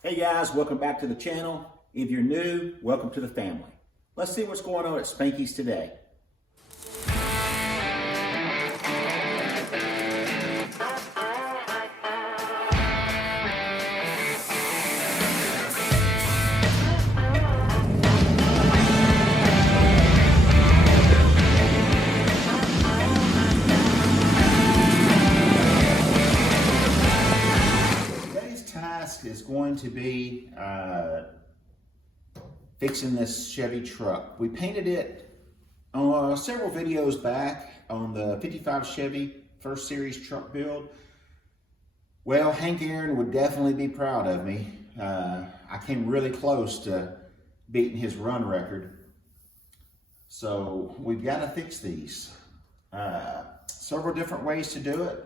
Hey guys, welcome back to the channel. If you're new, welcome to the family. Let's see what's going on at Spanky's today. Today's task is going to be fixing this Chevy truck. We painted it several videos back on the 55 Chevy first series truck build. Well, Hank Aaron would definitely be proud of me. I came really close to beating his run record. So we've got to fix these. Several different ways to do it.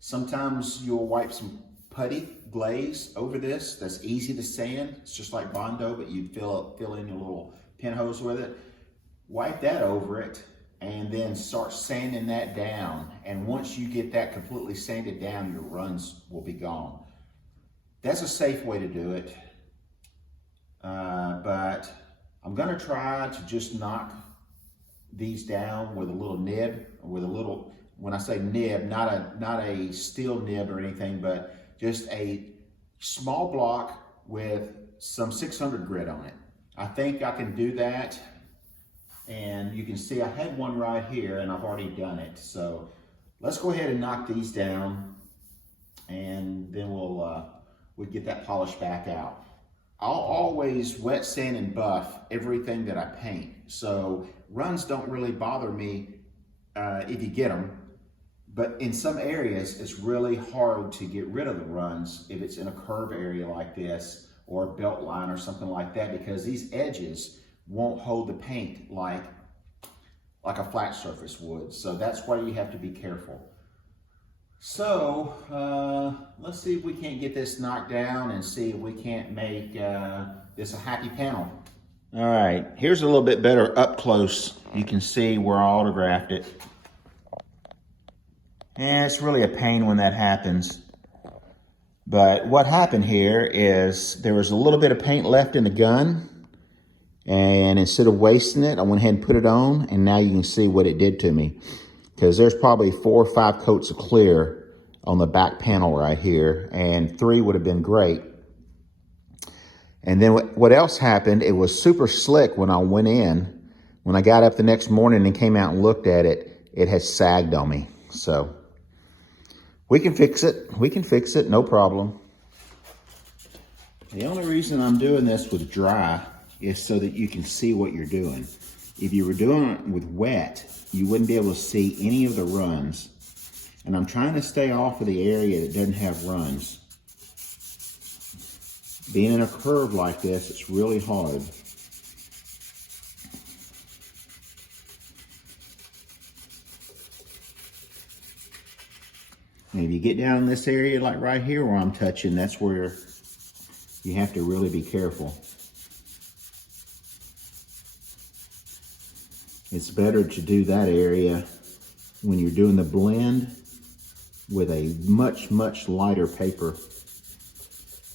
Sometimes you'll wipe some putty glaze over this. That's easy to sand. It's just like Bondo, but you'd fill in your little pinholes with it. Wipe that over it and then start sanding that down. And once you get that completely sanded down, your runs will be gone. That's a safe way to do it. But I'm gonna try to just knock these down with a little nib, with a little, when I say nib, not a steel nib or anything, but just a small block with some 600 grit on it. I think I can do that. And you can see I had one right here and I've already done it. So let's go ahead and knock these down and then we'll get that polish back out. I'll always wet sand and buff everything that I paint. So runs don't really bother me if you get them. But in some areas, it's really hard to get rid of the runs if it's in a curve area like this or a belt line or something like that, because these edges won't hold the paint like a flat surface would. So that's why you have to be careful. So let's see if we can't get this knocked down and see if we can't make this a happy panel. All right, here's a little bit better up close. You can see where I autographed it. And it's really a pain when that happens. But what happened here is there was a little bit of paint left in the gun. And instead of wasting it, I went ahead and put it on. And now you can see what it did to me. Because there's probably 4 or 5 coats of clear on the back panel right here. And 3 would have been great. And then what else happened, it was super slick when I went in. When I got up the next morning and came out and looked at it, it had sagged on me. So we can fix it. We can fix it, no problem. The only reason I'm doing this with dry is so that you can see what you're doing. If you were doing it with wet, you wouldn't be able to see any of the runs. And I'm trying to stay off of the area that doesn't have runs. Being in a curve like this, it's really hard. And if you get down in this area, like right here where I'm touching, that's where you have to really be careful. It's better to do that area when you're doing the blend with a much, much lighter paper.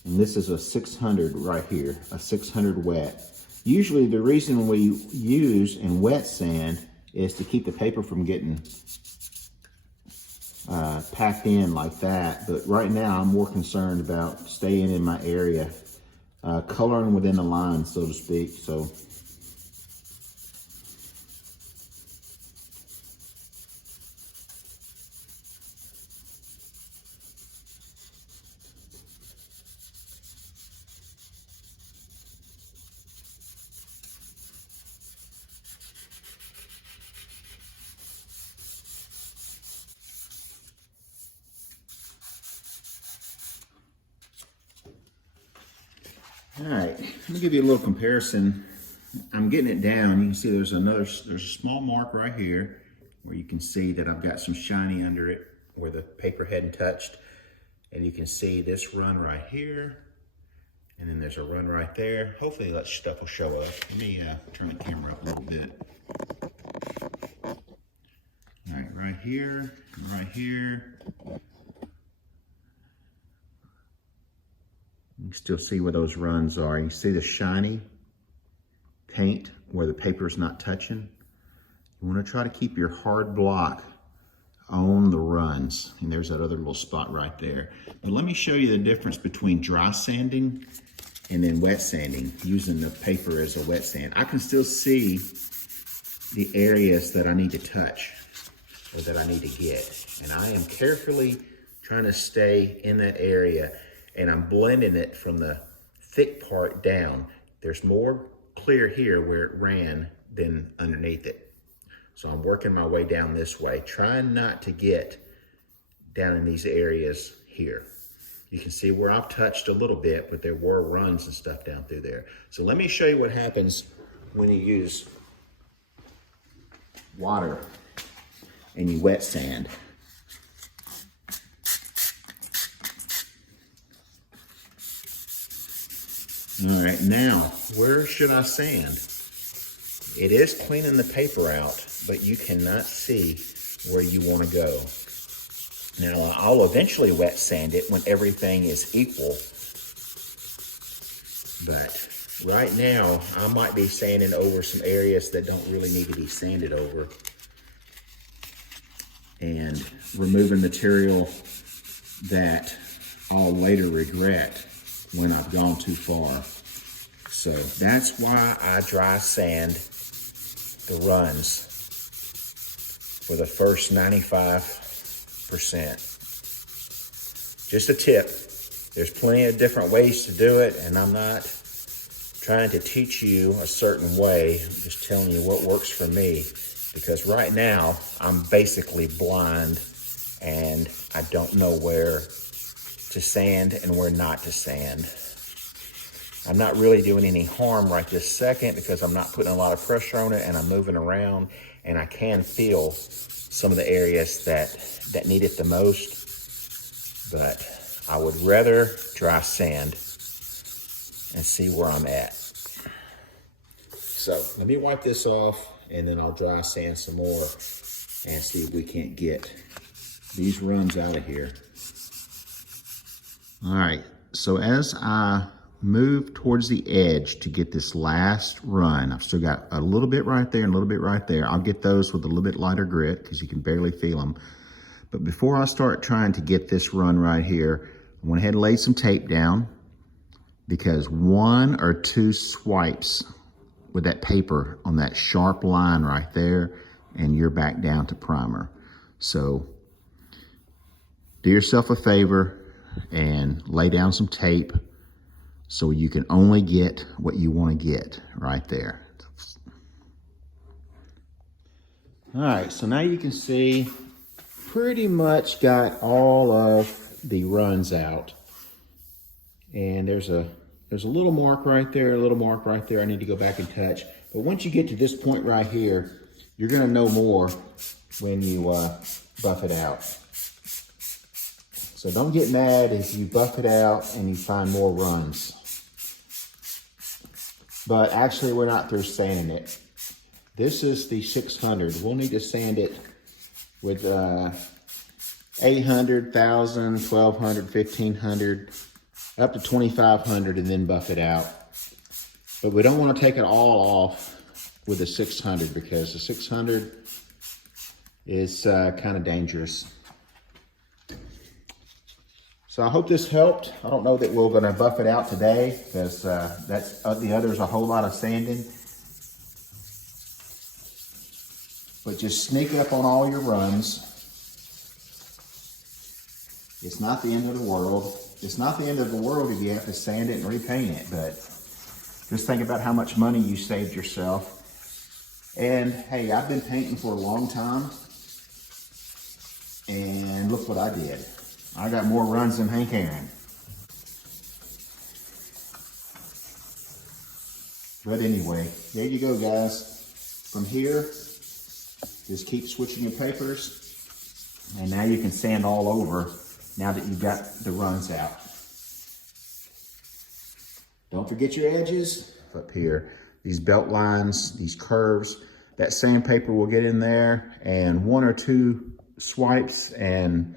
And this is a 600 right here, a 600 wet. Usually the reason we use and wet sand is to keep the paper from getting packed in like that. But right now I'm more concerned about staying in my area, coloring within the line, so to speak. So all right, let me give you a little comparison. I'm getting it down. You can see there's a small mark right here where you can see that I've got some shiny under it where the paper hadn't touched. And you can see this run right here. And then there's a run right there. Hopefully that stuff will show up. Let me turn the camera up a little bit. All right, right here, right here. You can still see where those runs are. You can see the shiny paint where the paper is not touching. You want to try to keep your hard block on the runs. And there's that other little spot right there. But let me show you the difference between dry sanding and then wet sanding, using the paper as a wet sand. I can still see the areas that I need to touch or that I need to get. And I am carefully trying to stay in that area, and I'm blending it from the thick part down. There's more clear here where it ran than underneath it. So I'm working my way down this way, trying not to get down in these areas here. You can see where I've touched a little bit, but there were runs and stuff down through there. So let me show you what happens when you use water and you wet sand. All right, now, where should I sand? It is cleaning the paper out, but you cannot see where you want to go. Now, I'll eventually wet sand it when everything is equal. But right now, I might be sanding over some areas that don't really need to be sanded over and removing material that I'll later regret when I've gone too far. So that's why I dry sand the runs for the first 95%. Just a tip. There's plenty of different ways to do it, and I'm not trying to teach you a certain way. I'm just telling you what works for me, because right now I'm basically blind and I don't know where to sand and where not to sand. I'm not really doing any harm right this second because I'm not putting a lot of pressure on it, and I'm moving around, and I can feel some of the areas that need it the most. But I would rather dry sand and see where I'm at. So let me wipe this off, and then I'll dry sand some more and see if we can't get these runs out of here. All right, so as I move towards the edge to get this last run, I've still got a little bit right there and a little bit right there. I'll get those with a little bit lighter grit because you can barely feel them. But before I start trying to get this run right here, I went ahead and laid some tape down, because 1 or 2 swipes with that paper on that sharp line right there, and you're back down to primer. So do yourself a favor and lay down some tape so you can only get what you want to get right there. All right, so now you can see pretty much got all of the runs out. And there's a little mark right there, a little mark right there I need to go back and touch. But once you get to this point right here, you're gonna know more when you buff it out. So don't get mad if you buff it out and you find more runs. But actually, we're not through sanding it. This is the 600. We'll need to sand it with 800, 1,000, 1,200, 1,500, up to 2,500, and then buff it out. But we don't want to take it all off with the 600, because the 600 is kind of dangerous. So I hope this helped. I don't know that we're going to buff it out today, because that's the other's a whole lot of sanding. But just sneak up on all your runs. It's not the end of the world. It's not the end of the world if you have to sand it and repaint it, but just think about how much money you saved yourself. And hey, I've been painting for a long time, and look what I did. I got more runs than Hank Aaron. But anyway, there you go, guys. From here, just keep switching your papers, and now you can sand all over now that you've got the runs out. Don't forget your edges up here. These belt lines, these curves, that sandpaper will get in there, and 1 or 2 swipes and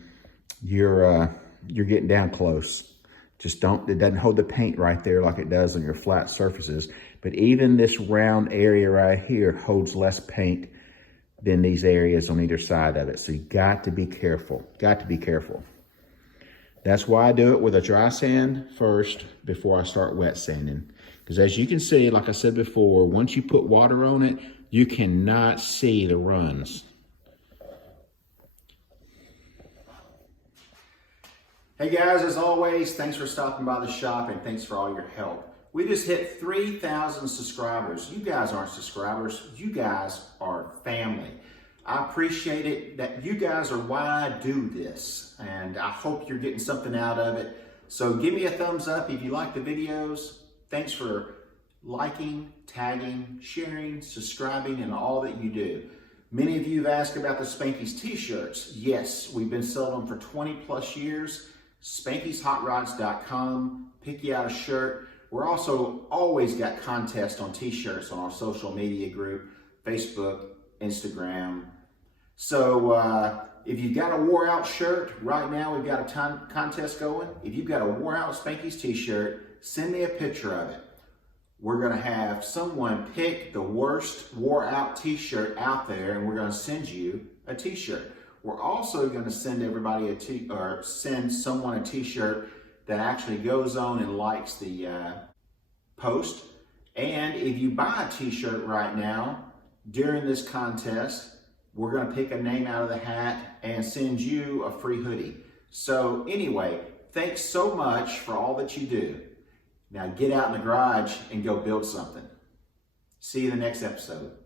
you're getting down close. Just don't, it doesn't hold the paint right there like it does on your flat surfaces. But even this round area right here holds less paint than these areas on either side of it. So you got to be careful, got to be careful. That's why I do it with a dry sand first before I start wet sanding. Because as you can see, like I said before, once you put water on it, you cannot see the runs. Hey guys, as always, thanks for stopping by the shop and thanks for all your help. We just hit 3,000 subscribers. You guys aren't subscribers, you guys are family. I appreciate it that you guys are why I do this, and I hope you're getting something out of it. So give me a thumbs up if you like the videos. Thanks for liking, tagging, sharing, subscribing, and all that you do. Many of you have asked about the Spanky's t-shirts. Yes, we've been selling them for 20 plus years. Spanky'sHotRods.com, pick you out a shirt. We're also always got contests on t-shirts on our social media group, Facebook, Instagram. So if you've got a wore out shirt, right now we've got a contest going. If you've got a wore out Spanky's t-shirt, send me a picture of it. We're gonna have someone pick the worst wore out t-shirt out there and we're gonna send you a t-shirt. We're also gonna send everybody send someone a t-shirt that actually goes on and likes the post. And if you buy a t-shirt right now during this contest, we're gonna pick a name out of the hat and send you a free hoodie. So anyway, thanks so much for all that you do. Now get out in the garage and go build something. See you in the next episode.